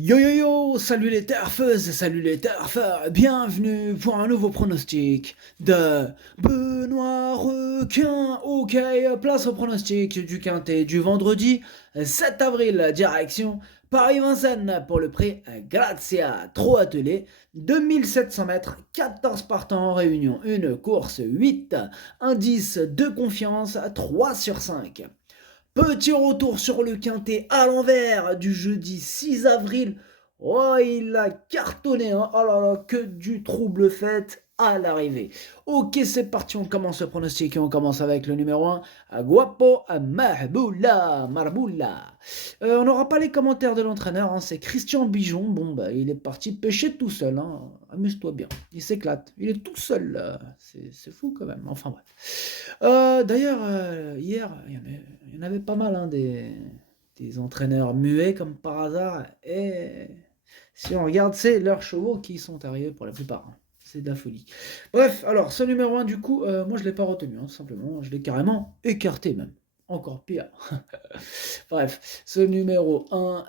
Yo yo yo, salut les turfeuses, salut les turfeurs, bienvenue pour un nouveau pronostic de Benoît Requin. Ok, place au pronostic du quintet du vendredi 7 avril, direction Paris-Vincennes pour le prix Grazia, trop attelé, 2700 mètres, 14 partants en réunion, une course 8, indice de confiance 3 sur 5. Petit retour sur le quintet à l'envers du jeudi 6 avril. Oh, il a cartonné, hein. Oh là là, que du trouble fait à l'arrivée. Ok, c'est parti, on commence le pronostic et on commence avec le numéro 1, Guapo Marboula. On n'aura pas les commentaires de l'entraîneur, hein, c'est Christian Bijon. Bon, bah, il est parti pêcher tout seul, hein. Amuse-toi bien, il s'éclate, il est tout seul, c'est fou quand même, enfin bref. D'ailleurs, hier, il y en avait pas mal, hein, des entraîneurs muets comme par hasard. Et si on regarde, c'est leurs chevaux qui sont arrivés pour la plupart, hein. C'est de la folie. Bref, alors ce numéro 1, du coup, moi je ne l'ai pas retenu, hein, simplement. Je l'ai carrément écarté même. Encore pire. Bref, ce numéro 1,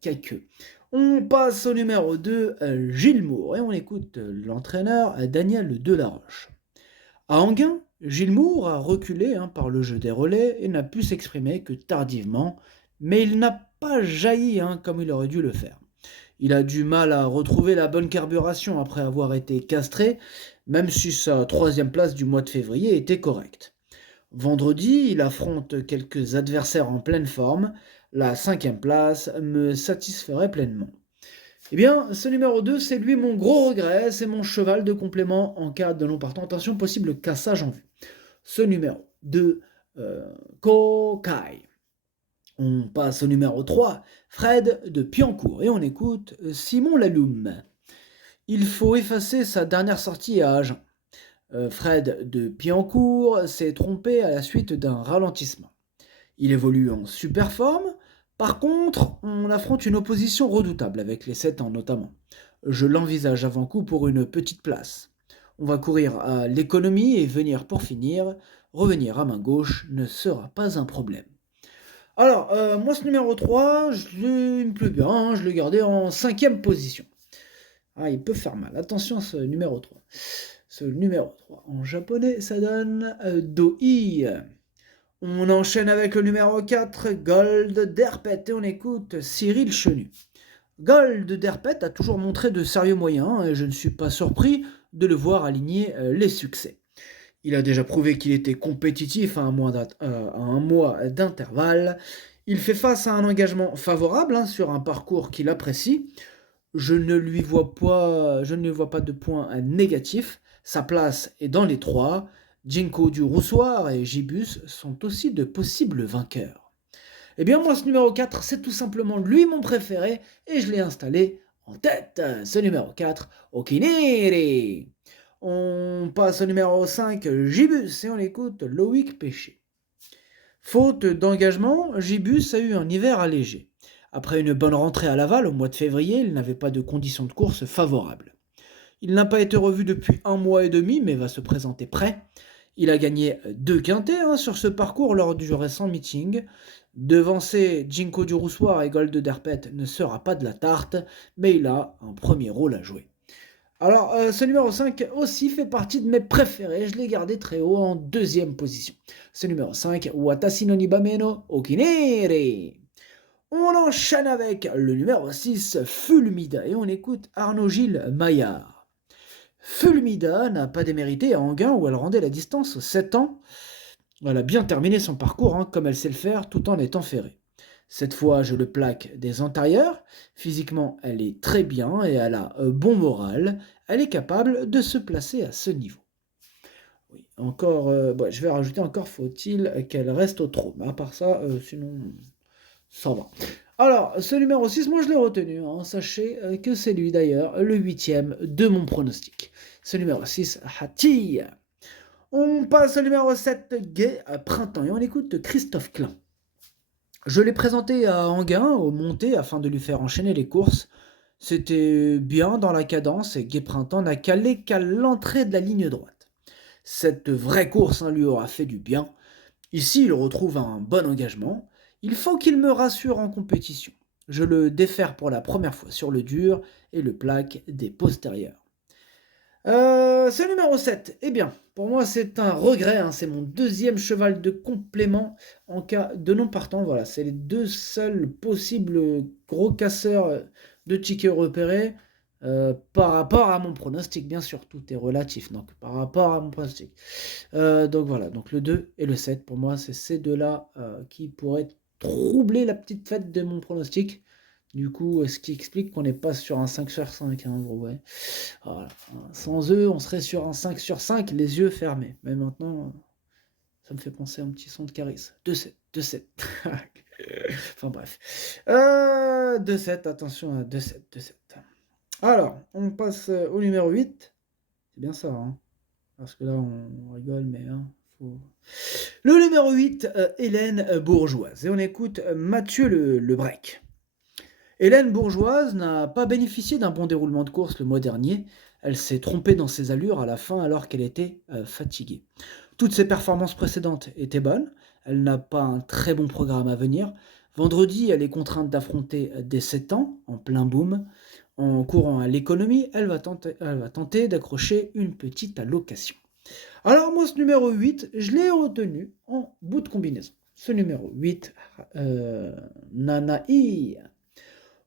quelques. On passe au numéro 2, Gilles Moore. Et on écoute l'entraîneur Daniel Delaroche. À Enghien, Gilles Moore a reculé, hein, par le jeu des relais et n'a pu s'exprimer que tardivement, mais il n'a pas jailli, hein, comme il aurait dû le faire. Il a du mal à retrouver la bonne carburation après avoir été castré, même si sa troisième place du mois de février était correcte. Vendredi, il affronte quelques adversaires en pleine forme. La cinquième place me satisferait pleinement. Eh bien, ce numéro 2, c'est lui mon gros regret, c'est mon cheval de complément en cas de non partant. Attention, possible cassage en vue. Ce numéro 2, Kokai. On passe au numéro 3, Fred de Piancourt, et on écoute Simon Lalume. Il faut effacer sa dernière sortie à Agen. Fred de Piancourt s'est trompé à la suite d'un ralentissement. Il évolue en super forme. Par contre, on affronte une opposition redoutable avec les 7 ans notamment. Je l'envisage avant coup pour une petite place. On va courir à l'économie et venir pour finir. Revenir à main gauche ne sera pas un problème. Alors, moi ce numéro 3, il me plaît bien, hein, je l'ai gardé en 5e position. Ah, il peut faire mal. Attention à ce numéro 3. Ce numéro 3, en japonais, ça donne Doi. On enchaîne avec le numéro 4, Gold Derpet, et on écoute Cyril Chenu. Gold Derpet a toujours montré de sérieux moyens, et je ne suis pas surpris de le voir aligner les succès. Il a déjà prouvé qu'il était compétitif à un mois d'intervalle. Il fait face à un engagement favorable, hein, sur un parcours qu'il apprécie. Je ne lui vois pas de points négatifs. Sa place est dans les 3. Jinko du Roussoir et Gibus sont aussi de possibles vainqueurs. Eh bien, moi, ce numéro 4, c'est tout simplement lui mon préféré, et je l'ai installé en tête. Ce numéro 4, Okiniri. On passe au numéro 5, Gibus, et on écoute Loïc Péché. Faute d'engagement, Gibus a eu un hiver allégé. Après une bonne rentrée à Laval au mois de février, il n'avait pas de conditions de course favorables. Il n'a pas été revu depuis un mois et demi, mais va se présenter prêt. Il a gagné 2 quintets, hein, sur ce parcours lors du récent meeting. Devancer Jinko du Roussoir et Gold Derpet ne sera pas de la tarte, mais il a un premier rôle à jouer. Alors, ce numéro 5 aussi fait partie de mes préférés, je l'ai gardé très haut en 2e position. Ce numéro 5, Watashi no Nibameno Okinere. On enchaîne avec le numéro 6, Fulmida, et on écoute Arnaud-Gilles Maillard. Fulmida n'a pas démérité à Enghien où elle rendait la distance aux 7 ans. Elle a bien terminé son parcours, hein, comme elle sait le faire, tout en étant ferrée. Cette fois, je le plaque des antérieurs. Physiquement, elle est très bien et elle a bon moral. Elle est capable de se placer à ce niveau. Oui, encore, je vais rajouter encore, faut-il qu'elle reste au trot. Mais à part ça, sinon, ça va. Alors, ce numéro 6, moi je l'ai retenu, hein. Sachez que c'est lui d'ailleurs, le 8e de mon pronostic. Ce numéro 6, Hati. On passe au numéro 7, Gay à Printemps, et on écoute Christophe Klein. Je l'ai présenté à Enghien au monté afin de lui faire enchaîner les courses. C'était bien dans la cadence et Gai Printemps n'a calé qu'à l'entrée de la ligne droite. Cette vraie course, hein, lui aura fait du bien. Ici, il retrouve un bon engagement. Il faut qu'il me rassure en compétition. je le défère pour la première fois sur le dur et le plaque des postérieurs. Ce numéro 7, eh bien, pour moi c'est un regret, hein, c'est mon deuxième cheval de complément en cas de non partant. Voilà, c'est les deux seuls possibles gros casseurs de tickets repérés par rapport à mon pronostic, bien sûr, tout est relatif, donc par rapport à mon pronostic. Donc voilà, donc le 2 et le 7, pour moi, c'est ces deux-là qui pourraient troubler la petite fête de mon pronostic. Du coup, ce qui explique qu'on n'est pas sur un 5 sur 5, hein, gros, ouais. Voilà. Sans eux, on serait sur un 5 sur 5, les yeux fermés. Mais maintenant, ça me fait penser à un petit son de Caris. 2-7, 2-7. Enfin bref. 2-7, attention à 2-7, 2-7. Alors, on passe au numéro 8. C'est bien ça, hein. Parce que là, on rigole, mais hein, faut... Le numéro 8, Hélène Bourgeoise. Et on écoute Mathieu le break. Hélène Bourgeoise n'a pas bénéficié d'un bon déroulement de course le mois dernier. Elle s'est trompée dans ses allures à la fin alors qu'elle était fatiguée. Toutes ses performances précédentes étaient bonnes. Elle n'a pas un très bon programme à venir. Vendredi, elle est contrainte d'affronter des 7 ans, en plein boom. En courant à l'économie, elle va tenter d'accrocher une petite allocation. Alors moi, ce numéro 8, je l'ai retenu en bout de combinaison. Ce numéro 8, Nanaï.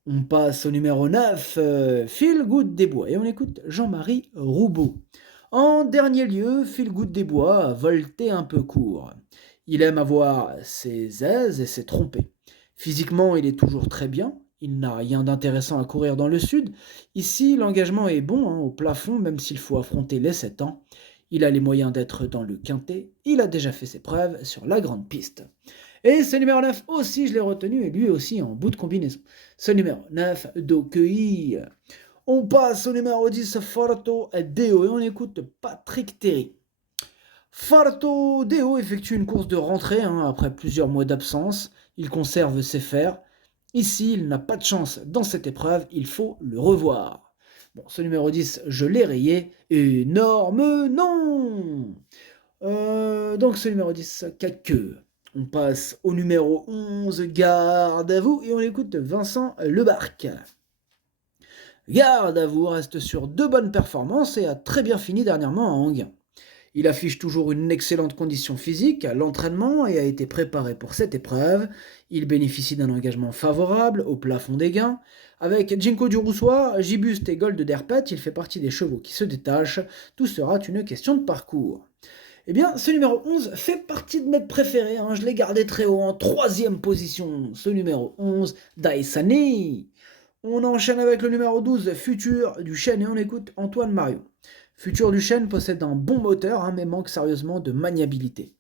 On passe au numéro 9, Feel Good des Bois, et on écoute Jean-Marie Roubaud. En dernier lieu, Feel Good des Bois a volté un peu court. Il aime avoir ses aises et ses trompées. Physiquement, il est toujours très bien. Il n'a rien d'intéressant à courir dans le sud. Ici, l'engagement est bon, hein, au plafond, même s'il faut affronter les 7 ans. Il a les moyens d'être dans le quintet. Il a déjà fait ses preuves sur la grande piste. Et ce numéro 9 aussi, je l'ai retenu, et lui aussi en bout de combinaison. Ce numéro 9, Dokei. On passe au numéro 10, Forto Deo, et on écoute Patrick Terry. Forto Deo effectue une course de rentrée après plusieurs mois d'absence. Il conserve ses fers. Ici, il n'a pas de chance dans cette épreuve, il faut le revoir. Bon, ce numéro 10, je l'ai rayé. Énorme non. Donc ce numéro 10, Caqueux. On passe au numéro 11, Garde à vous, et on écoute Vincent Lebarque. Garde à vous reste sur 2 bonnes performances et a très bien fini dernièrement à Anguin. Il affiche toujours une excellente condition physique à l'entraînement et a été préparé pour cette épreuve. Il bénéficie d'un engagement favorable au plafond des gains. Avec Jinko du Roussois, Gibuste et Gold d'Herpet, il fait partie des chevaux qui se détachent. Tout sera une question de parcours. Eh bien, ce numéro 11 fait partie de mes préférés, hein. Je l'ai gardé très haut en 3e position. Ce numéro 11, Daisani. On enchaîne avec le numéro 12, Futur du Chêne, et on écoute Antoine Marion. Futur du Chêne possède un bon moteur, mais manque sérieusement de maniabilité.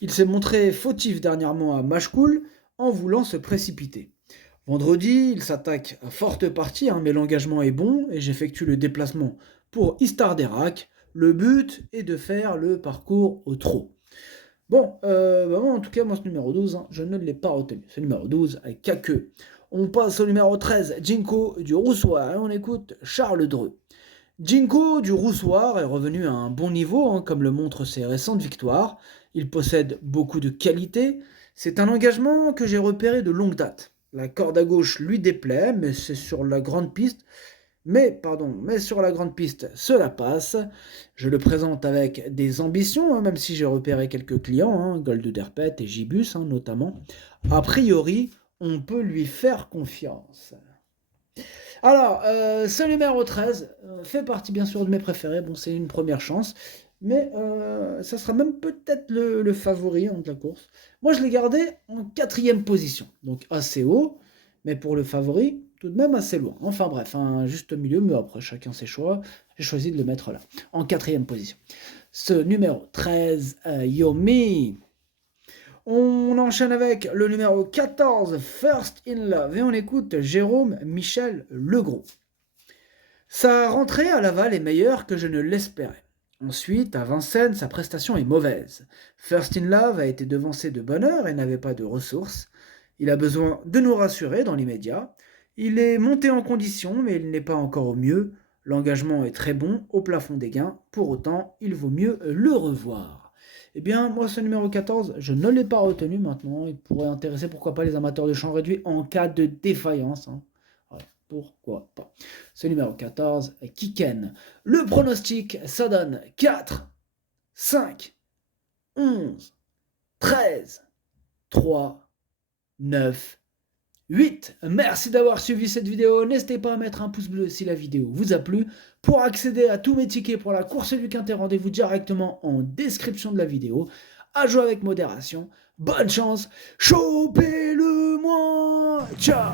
Il s'est montré fautif dernièrement à Machecoul en voulant se précipiter. Vendredi, il s'attaque à forte partie, mais l'engagement est bon et j'effectue le déplacement pour Istar d'Erac. Le but est de faire le parcours au trot. Bon, en tout cas, moi, ce numéro 12, je ne l'ai pas retenu. Ce numéro 12 avec Caqueux. On passe au numéro 13, Jinko du Roussoir, et on écoute Charles Dreux. Jinko du Roussoir est revenu à un bon niveau, comme le montrent ses récentes victoires. Il possède beaucoup de qualités. C'est un engagement que j'ai repéré de longue date. La corde à gauche lui déplaît, mais c'est sur la grande piste. Mais sur la grande piste, cela passe. Je le présente avec des ambitions, même si j'ai repéré quelques clients, Gold d'Herpet et Gibus notamment. A priori, on peut lui faire confiance. Alors, ce numéro 13 fait partie bien sûr de mes préférés. Bon, c'est une première chance, mais ça sera même peut-être le favori de la course. Moi, je l'ai gardé en 4e position, donc assez haut, mais pour le favori, tout de même assez loin. Enfin bref, un juste milieu, mais après chacun ses choix. J'ai choisi de le mettre là, en 4e position. Ce numéro 13, Yomi. On enchaîne avec le numéro 14, First in Love, et on écoute Jérôme Michel Legros. Sa rentrée à Laval est meilleure que je ne l'espérais. Ensuite, à Vincennes, sa prestation est mauvaise. First in Love a été devancé de bonne heure et n'avait pas de ressources. Il a besoin de nous rassurer dans l'immédiat. Il est monté en condition, mais il n'est pas encore au mieux. L'engagement est très bon, au plafond des gains. Pour autant, il vaut mieux le revoir. Eh bien, moi, ce numéro 14, je ne l'ai pas retenu maintenant. Il pourrait intéresser, pourquoi pas, les amateurs de champ réduit en cas de défaillance. Hein. Voilà, pourquoi pas. Ce numéro 14, Kiken. Le pronostic, ça donne 4, 5, 11, 13, 3, 9, 8. Merci d'avoir suivi cette vidéo. N'hésitez pas à mettre un pouce bleu si la vidéo vous a plu. Pour accéder à tous mes tickets pour la course du Quintet, rendez-vous directement en description de la vidéo. À jouer avec modération. Bonne chance. Chopez-le moi. Ciao.